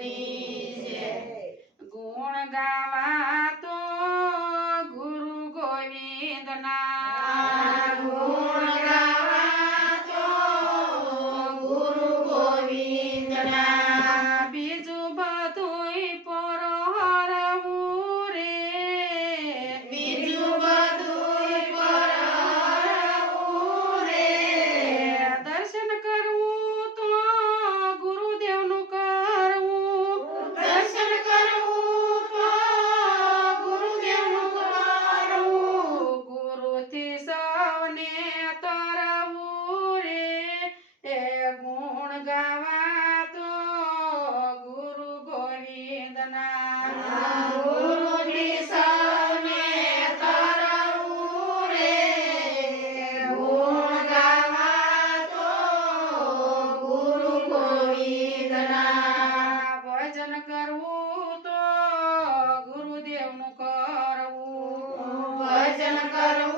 ની જય. ગુણ ગાવા તો ગુરુ ગોવિંદના ગુણ ગાવા તો ગુરુ ગોવિંદના. બીજું બધુંય પરહરવું રે. બીજું બધુંય પરહરવું રે. દર્શન કરવું તો ગુરુદેવનું કરવું. દર્શન કરવું તો ગુરુદેવનું કરવું. ગુરુથી સૌને તરવું રે. એ ગુણ ગાવા તો ગુરુ ગોવિંદના ગુરુની સૌને તરવું રે. ગુણ ગાવા તો ગુરુ ગોવિંદના. ભજન કરવું તો ગુરુદેવનું કરવું. ભજન કરવું